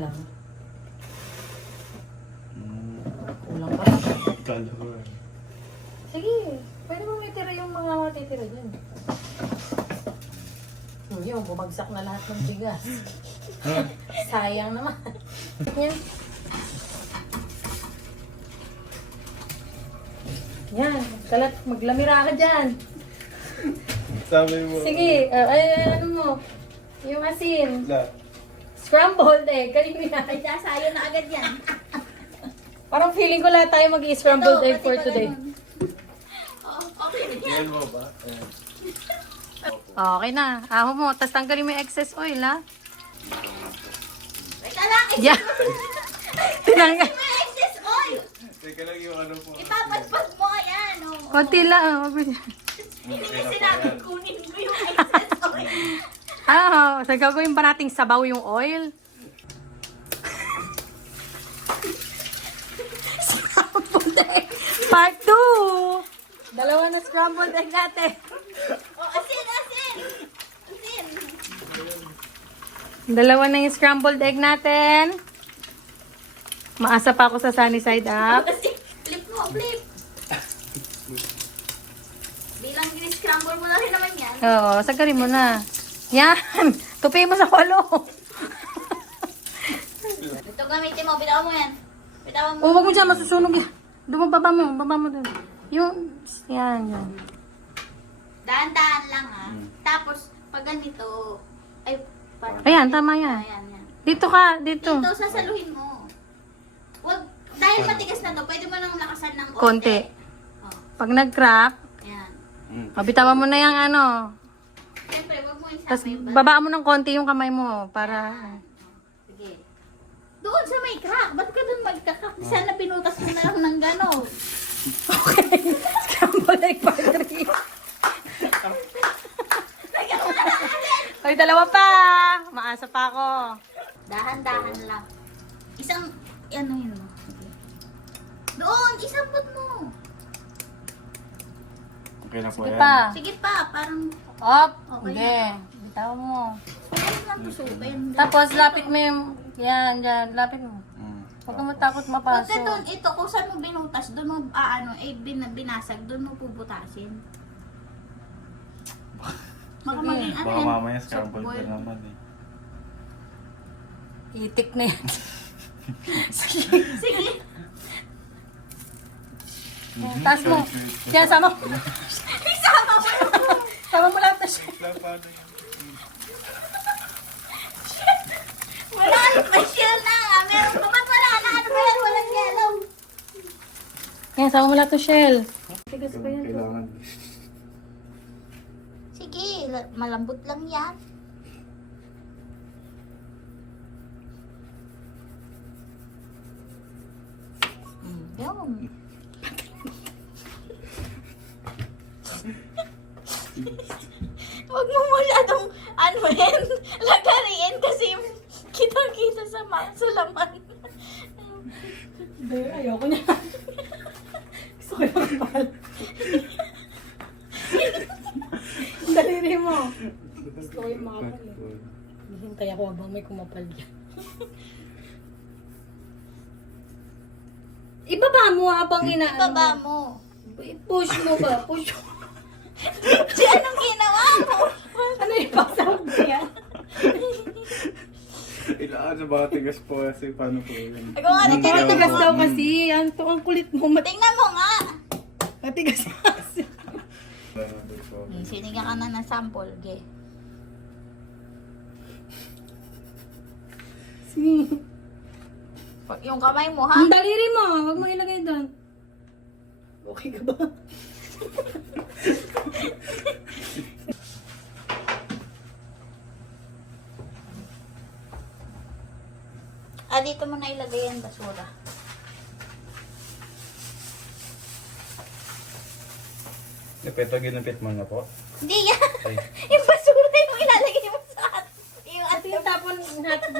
lang. Kulang pa. Kala ko eh. Sige, pwede mo may tira yung mga matitira dyan. Yun, bumagsak na lahat ng bigas. Sayang naman. Yan. Yan, kalat, maglamira ka dyan. Sabi mo. Sige, ano mo? Yung asin. La. Scrambled egg. Kanino yan? Ay, sayo na agad yan. Parang feeling ko lahat tayo mag-scrambled egg for today. Oh, okay na yan. Yan mo ba? Ayan. Okay na. Aho mo. Tapos tanggalin mo yung excess oil, ha? Teka lang, Yeah. Tinanggal. may excess oil. Teka lang yung ano po. Ipapaspas mo, ayan. Oh. Konti lang. Hindi ko sinabi kunin ko yung excess oil. Ah, so gagawin ba nating sabaw yung oil? Scrambled egg. Part 2. Dalawa na scrambled egg natin. Oh, asin, asin. Asin. Dalawa na yung scrambled egg natin. Maasa pa ako sa sunny side up. Asin. Flip mo, flip. Bilang scramble mo na rin naman yan. Oo, sagarin mo na. Yan! Tupi mo sa kolo. Ito gamitin mo, bitawan mo yan. Bitawan mo. Oh, wag mo dyan, masusunog yan. Doon, baba mo doon. Yung, yan. Daan-daan lang ha. Tapos, pag ganito, ay, parang... Ayan, tama yan. Ayan, yan. Dito ka, dito. Dito, sasaluhin mo. Wag, dahil matigas na to, pwede mo nang lakasan ng Konti. Oh, Pag nag-crack, yan. mabitawan mo na yung ano. Siyempre, wag mo isama Tapos yung babaan mo ng konti yung kamay mo para... Sige. Doon sa may crack. Ba't ka doon magkakrak? Sana pinutas mo na lang ng gano'n. Scrambled egg part 3. Ay, dalawa pa. Maasa pa ako. Dahan-dahan lang. Isang, ano yun mo? Sige. Doon, isambot mo. Okay na po Sige yan. pa. Sige pa, parang, Op. Okay Hindi. Bitawan mo. pwede lang tusupin. Tapos lapit mo yung... Yan, dyan. Lapit mo. Huwag ka matakot Pagka mapasok. doon, ito, kung saan mo binutas, doon mo, binasag, doon mo puputasin. Baka Sige. maging, ano Baka yan? mamaya Soft scrambled boil. na naman eh. Itik na yan. Sige. Taas mo. Yan, sama mo. Isama mo yun. Sama mo lahat na siya. Paano yan? Wala, may shell na nga. Meron pa ba't wala na? Ano ba yan? Walang yellow. Yan, sama mo lahat na shell. Tigas pa yan. Kailangan. Sige, malambot lang yan. Yun. Huwag mo masyadong, ano rin, lagariin kasi kitang-kita sa laman. Hindi, ayoko niya. Gusto ko yung kapal. Daliri mo. Gusto ko yung mga kapal. Hintay ako habang may kumapal dyan. Ibaba mo habang inaano. Ibaba mo. Push mo ba? Push mo. Di, anong ginawa mo? Ano yung pasawag niya? Ilaan sa baka tigas po kasi paano po yun. Ikaw nga, Ang tingnan tigas mo. daw kasi. Anto, ang kulit mo. Tingnan mo nga. Matigas kasi. Sinigyan ka na ng sample, ge. Yung kamay mo, ha? Ang daliri mo. Huwag mo ilagay doon. Okay ka ba? Dito mo na ilagay yung basura. Ito ginupit mo na po. Hindi yan. Ay. Yung basura yung ilalagay mo sa yung Ito yung tapon natin.